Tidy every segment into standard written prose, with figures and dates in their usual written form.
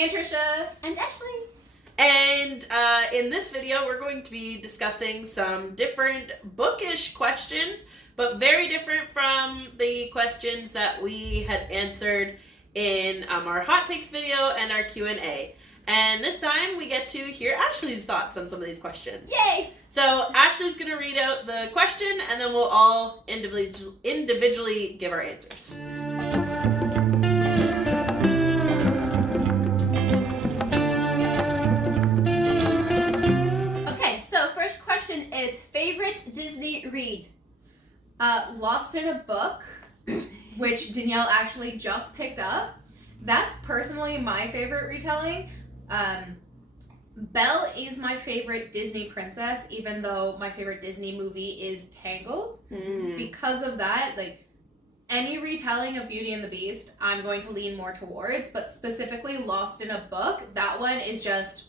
And Tricia. And Ashley. And in this video, we're going to be discussing some different bookish questions, but very different from the questions that we had answered in our hot takes video and our Q&A. And this time, we get to hear Ashley's thoughts on some of these questions. Yay! So Ashley's going to read out the question, and then we'll all individually give our answers. Okay, so first question is favorite Disney read? Lost in a Book, which Danielle actually just picked up. That's personally my favorite retelling. Belle is my favorite Disney princess, even though my favorite Disney movie is Tangled. Because of that, like, any retelling of Beauty and the Beast, I'm going to lean more towards, but specifically Lost in a Book, that one is just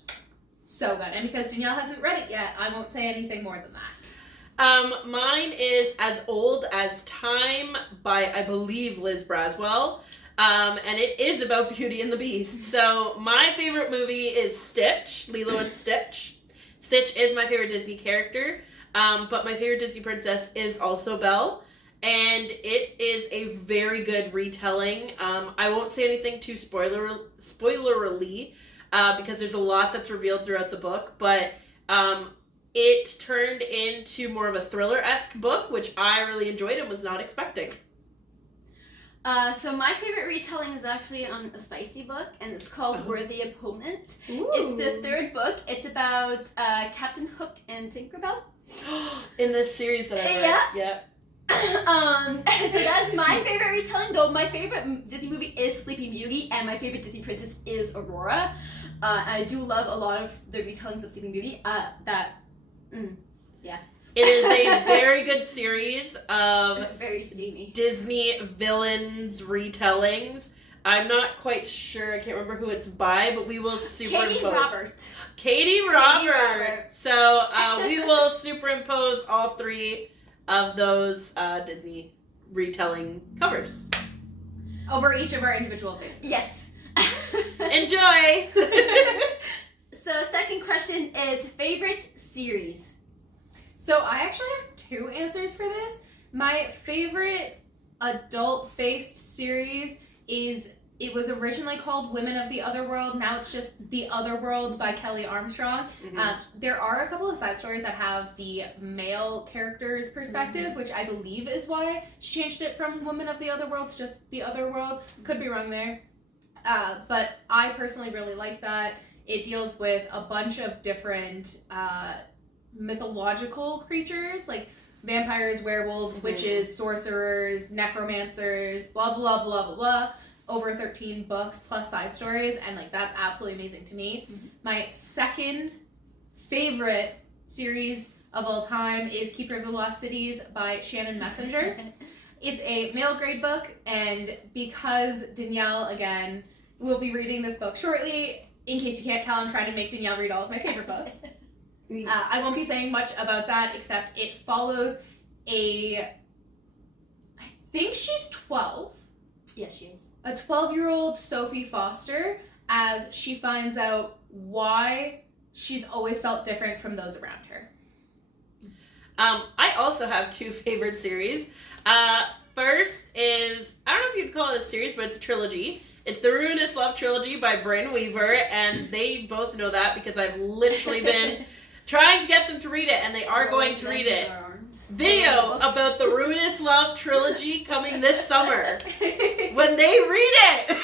so good. And because Danielle hasn't read it yet, I won't say anything more than that. Mine is As Old as Time by, I believe, Liz Braswell. And it is about Beauty and the Beast. So my favorite movie is Stitch, Lilo and Stitch. Stitch is my favorite Disney character, but my favorite Disney princess is also Belle. And it is a very good retelling. I won't say anything too spoilerly, because there's a lot that's revealed throughout the book, but it turned into more of a thriller-esque book, which I really enjoyed and was not expecting. So my favorite retelling is actually on a spicy book, and it's called Worthy Opponent. Ooh. It's the third book. It's about Captain Hook and Tinkerbell. In this series that I read. Yeah. So that's my favorite retelling, though my favorite Disney movie is Sleeping Beauty, and my favorite Disney princess is Aurora. I do love a lot of the retellings of Sleeping Beauty. Yeah. It is a very good series of very steamy Disney villains retellings. I'm not quite sure. I can't remember who it's by, but we will superimpose. Katie Robert. So we will superimpose all three of those Disney retelling covers Over each of our individual faces. Yes. Enjoy! So second question is favorite series. So I actually have two answers for this. My favorite adult-based series is, it was originally called Women of the Otherworld. Now it's just The Otherworld by Kelly Armstrong. There are a couple of side stories that have the male character's perspective, which I believe is why she changed it from Women of the Otherworld to just The Otherworld. Could be wrong there. But I personally really like that. It deals with a bunch of different mythological creatures, like vampires, werewolves, witches, sorcerers, necromancers, blah, blah, blah, blah, blah. Over 13 books plus side stories, and like that's absolutely amazing to me. My second favorite series of all time is Keeper of the Lost Cities by Shannon Messenger. It's a male grade book, and because Danielle, again, will be reading this book shortly, in case you can't tell, I'm trying to make Danielle read all of my favorite books. I won't be saying much about that, except it follows I think she's 12. Yes, she is. A 12-year-old Sophie Foster, as she finds out why she's always felt different from those around her. I also have two favorite series. First is, I don't know if you'd call it a series, but it's a trilogy. It's the Ruinous Love Trilogy by Bryn Weaver, and they both know that because I've literally been trying to get them to read it, and they are going to read it. Video about the Ruinous Love Trilogy coming this summer when they read it.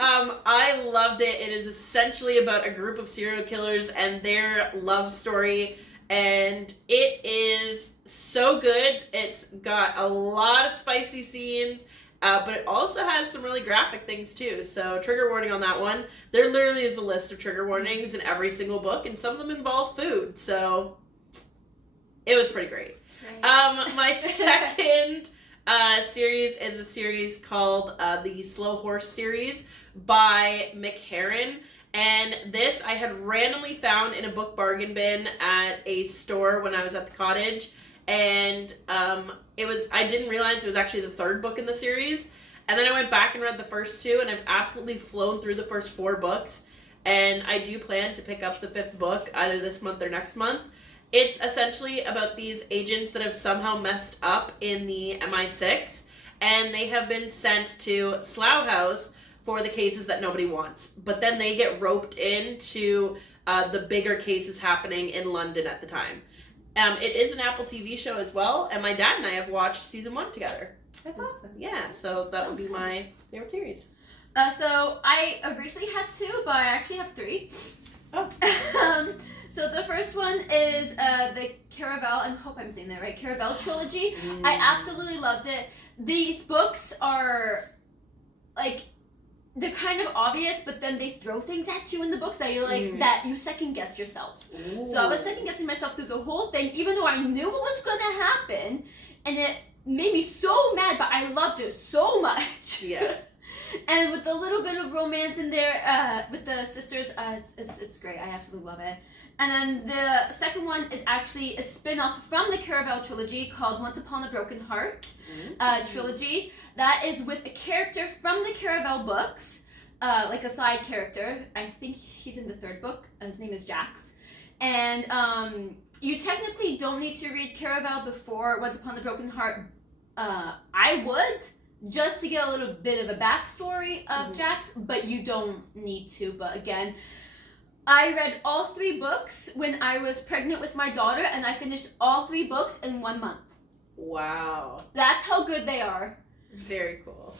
I loved it. It is essentially about a group of serial killers and their love story, and it is so good. It's got a lot of spicy scenes, but it also has some really graphic things too, so trigger warning on that one. There literally is a list of trigger warnings in every single book, and some of them involve food, so it was pretty great. Right. My second series is a series called the Slow Horse series by Mick Herron. And this I had randomly found in a book bargain bin at a store when I was at the cottage. And I didn't realize it was actually the third book in the series. And then I went back and read the first 2, and I've absolutely flown through the first 4 books. And I do plan to pick up the 5th book either this month or next month. It's essentially about these agents that have somehow messed up in the MI6, and they have been sent to Slough House for the cases that nobody wants. But then they get roped into the bigger cases happening in London at the time. It is an Apple TV show as well, and my dad and I have watched season 1 together. That's awesome. Yeah, so that would be my favorite series. So I originally had 2, but I actually have 3. Oh. So the first one is the Caraval, I hope I'm saying that right, Caraval trilogy. I absolutely loved it. These books are, like, they're kind of obvious, but then they throw things at you in the books that you're like, that you second guess yourself. Ooh. So I was second guessing myself through the whole thing, even though I knew what was going to happen, and it made me so mad, but I loved it so much. Yeah. And with a little bit of romance in there, with the sisters, it's great. I absolutely love it. And then the second one is actually a spin-off from the Caraval trilogy called Once Upon a Broken Heart trilogy. That is with a character from the Caraval books, like a side character. I think he's in the 3rd book. His name is Jax. And you technically don't need to read Caraval before Once Upon a Broken Heart. I would, just to get a little bit of a backstory of Jax, but you don't need to. But again, I read all 3 books when I was pregnant with my daughter, and I finished all 3 books in 1 month. Wow. That's how good they are. Very cool.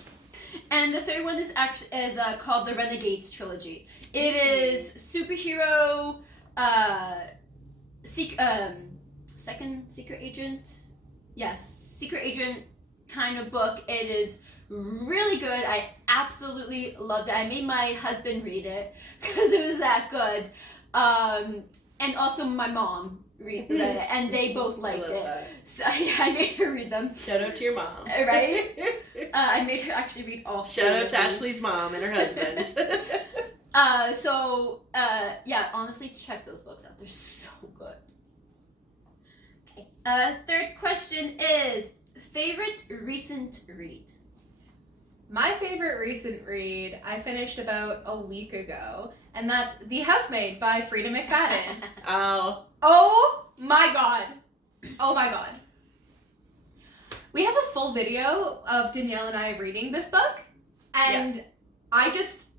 And the third one is actually called the Renegades trilogy. It is superhero, second secret agent. Yes, secret agent kind of book. It is really good. I absolutely loved it. I made my husband read it because it was that good. And also my mom read it, and they both liked it. That. So yeah, I made her read them. Shout out to your mom. Right? I made her actually read all 3 Shout out of to these. Ashley's mom and her husband. Yeah, honestly, check those books out. They're so good. Okay. Third question is favorite recent read. My favorite recent read I finished about a week ago, and that's The Housemaid by Frida McFadden. Oh my god. Oh my god. We have a full video of Danielle and I reading this book, and I just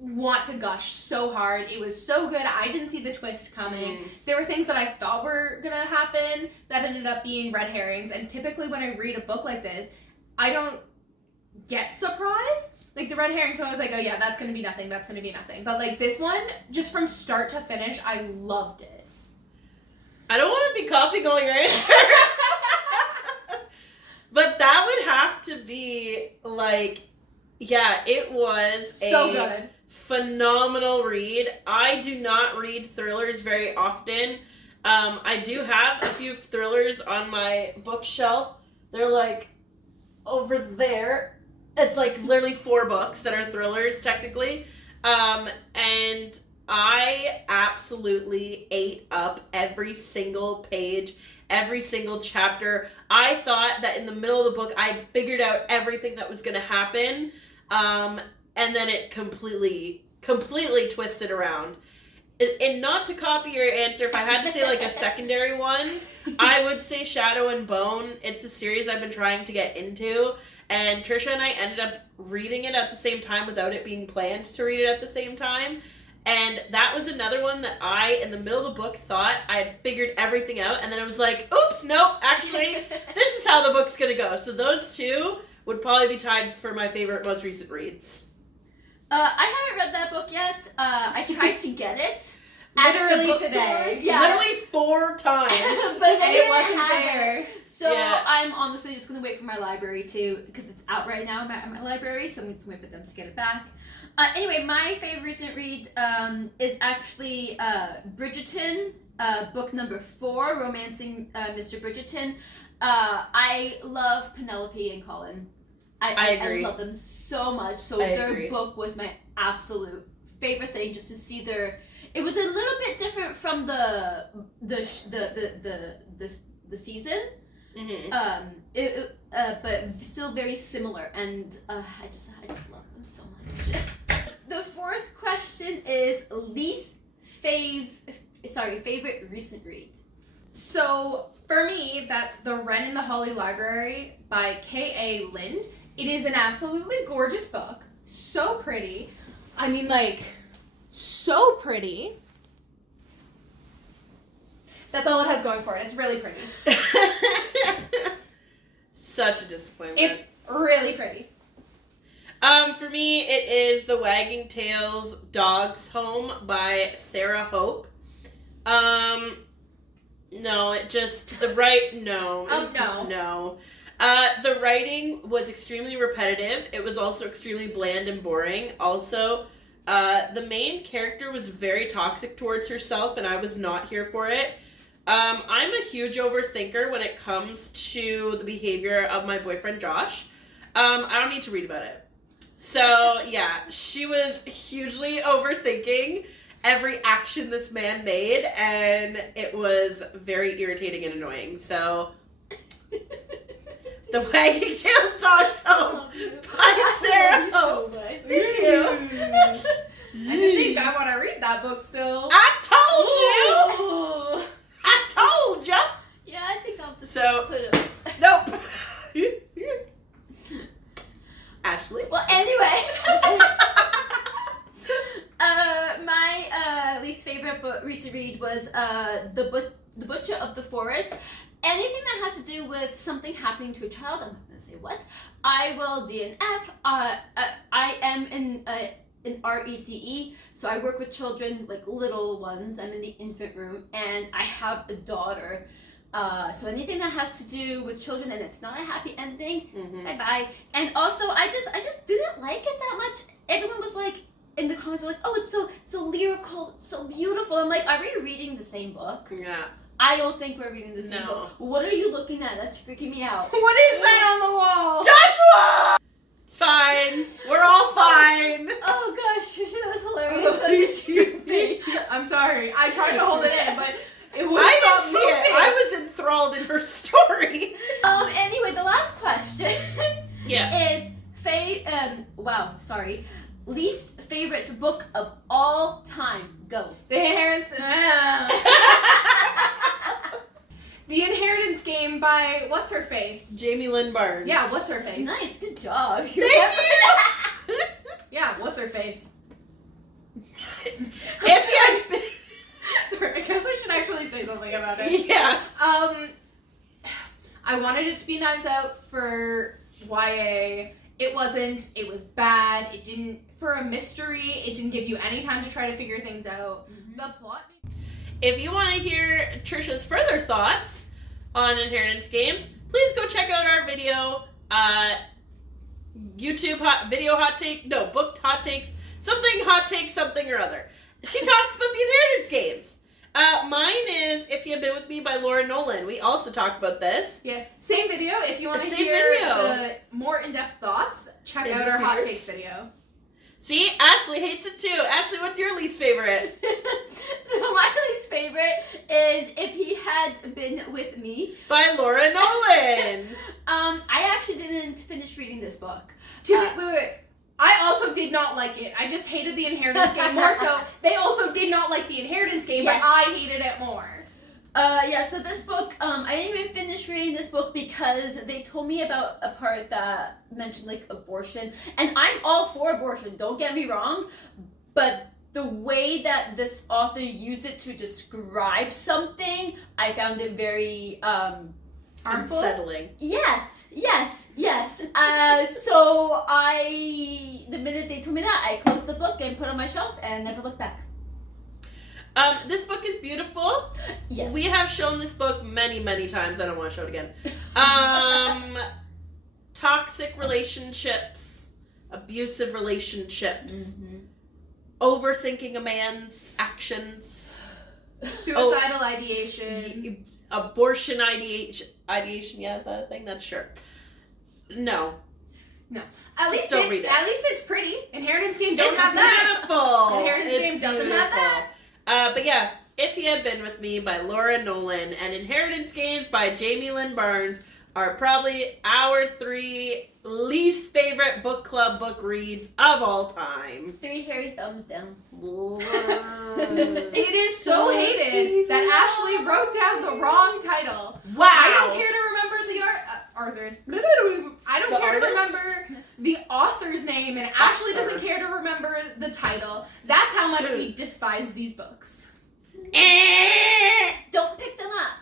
want to gush so hard. It was so good. I didn't see the twist coming. There were things that I thought were gonna happen that ended up being red herrings, and typically when I read a book like this, I don't get surprised. Like the red herrings, so I was like, oh yeah, that's gonna be nothing, that's gonna be nothing. But like this one, just from start to finish, I loved it. I don't want to be copying all your answers. But that would have to be like, yeah, it was So good. Phenomenal read. I do not read thrillers very often. I do have a few thrillers on my bookshelf. They're like over there. It's like literally 4 books that are thrillers technically. And I absolutely ate up every single page, every single chapter. I thought that in the middle of the book I figured out everything that was going to happen. And then it completely twisted around. And not to copy your answer, if I had to say like a secondary one, I would say Shadow and Bone. It's a series I've been trying to get into, and Tricia and I ended up reading it at the same time without it being planned to read it at the same time. And that was another one that I, in the middle of the book, thought I had figured everything out, and then I was like, oops, nope, actually, this is how the book's gonna go. So those 2 would probably be tied for my favorite, most recent reads. I haven't read that book yet. I tried to get it. Literally at the today. bookstores. Yeah. Literally 4 times. But then And it wasn't have there. it. So Yeah. I'm honestly just going to wait for my library to, because it's out right now at my library, so I'm just going to wait for them to get it back. Anyway, my favorite recent read is actually Bridgerton, book number 4, Romancing Mr. Bridgerton. I love Penelope and Colin. I agree. I love them so much. So I their agree. book was my absolute favorite thing, just to see their. It was a little bit different from the season, But still very similar, and I just love them so much. The fourth question is favorite recent read. So for me, that's The Wren in the Holly Library by K.A. Lind. It is an absolutely gorgeous book. So pretty. I mean, like, so pretty. That's all it has going for it. It's really pretty. Such a disappointment. It's really pretty. For me, it is The Wagging Tail's Dog's Home by Sarah Hope. No, it just, the writing was extremely repetitive. It was also extremely bland and boring. Also, the main character was very toxic towards herself, and I was not here for it. I'm a huge overthinker when it comes to the behavior of my boyfriend, Josh. I don't need to read about it. So, yeah, she was hugely overthinking every action this man made, and it was very irritating and annoying. So, The Wagging Tail's Dog's Home by Sarah Hope. Thank you. I didn't think I want to read that book still. I told you! I told you! Yeah, I think I'll just So, put it. nope. Ashley? Well, anyway. My least favorite recent read was The Butcher of the Forest. Anything that has to do with something happening to a child, I'm not going to say what, I will DNF. I am in RECE, so I work with children, like little ones. I'm in the infant room, and I have a daughter. So anything that has to do with children and it's not a happy ending, bye-bye. And also, I just didn't like it that much. Everyone was like, in the comments were like, oh, it's so lyrical, it's so beautiful. I'm like, are we reading the same book? Yeah. I don't think we're reading the same book. What are you looking at? That's freaking me out. What is that on the wall? Joshua! It's fine. We're all fine. Oh gosh, Tricia, that was hilarious. I'm sorry. I tried to hold it in, but it wouldn't I stop didn't see it. moving. I was enthralled in her story. Anyway, the last question is least favorite book of all time. Go. The Inheritance Game by what's her face? Jamie Lynn Barnes. Yeah, what's her face? Nice, good job. Thank you. Yeah, what's her face? If you Sorry, I guess I should actually say something about it. Yeah. I wanted it to be Knives Out for YA. It wasn't. It was bad. It didn't, for a mystery, it didn't give you any time to try to figure things out. The plot. If you want to hear Tricia's further thoughts on Inheritance Games, please go check out our video, booked hot takes, something or other. She talks about the Inheritance Games. Mine is If You Have Been With Me by Laura Nolan. We also talked about this. Yes, same video. If you want to Same hear video. the more in-depth thoughts, check Is out this our hot yours? takes video. See, Ashley hates it too. Ashley, what's your least favorite? So my least favorite is If He Had Been With Me By Laura Nolan. I actually didn't finish reading this book. Wait. I also did not like it. I just hated the Inheritance Game more so. They also did not like the Inheritance Game, Yes. but I hated it more. So this book, I didn't even finish reading this book because they told me about a part that mentioned, like, abortion. And I'm all for abortion, don't get me wrong. But the way that this author used it to describe something, I found it very, Harmful? Unsettling. Yes. So the minute they told me that, I closed the book and put it on my shelf and never looked back. This book is beautiful. Yes. We have shown this book many, many times. I don't want to show it again. Toxic relationships, abusive relationships, overthinking a man's actions, Suicidal ideation. abortion ideation. Yeah, is that a thing? That's sure. No. At Just least don't read it. At least it's pretty. Inheritance Game don't It's have that. beautiful. Inheritance Game doesn't have that. But yeah, If He Had Been With Me by Laura Nolan and Inheritance Games by Jamie Lynn Barnes are probably our 3 least favorite book club book reads of all time. 3 hairy thumbs down. It is so hated that Ashley wrote down the wrong title. Wow. I don't care to remember the authors. I don't The care to artist? remember the author's name, and Ashley doesn't care to remember the title. That's how much we despise these books. Don't pick them up.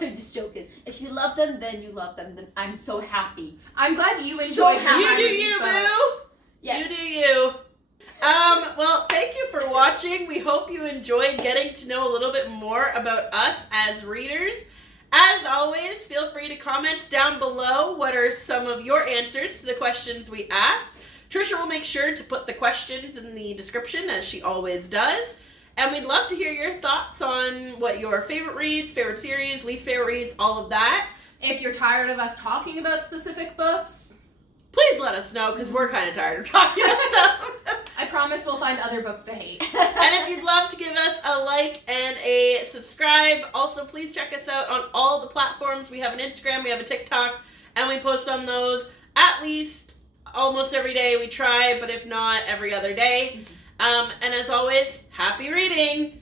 I'm just joking. If you love them, then you love them. Then I'm so happy. I'm glad you So enjoy your happy. You time do with these you, books. boo. Yes. You do you. Well, thank you for watching. We hope you enjoyed getting to know a little bit more about us as readers. As always, feel free to comment down below what are some of your answers to the questions we asked. Tricia will make sure to put the questions in the description, as she always does. And we'd love to hear your thoughts on what your favorite reads, favorite series, least favorite reads, all of that. If you're tired of us talking about specific books, Please let us know, because we're kind of tired of talking about them. I promise we'll find other books to hate. And if you'd love to give us a like and a subscribe, also please check us out on all the platforms. We have an Instagram, we have a TikTok, and we post on those at least almost every day. We try, but if not, every other day. And as always, happy reading!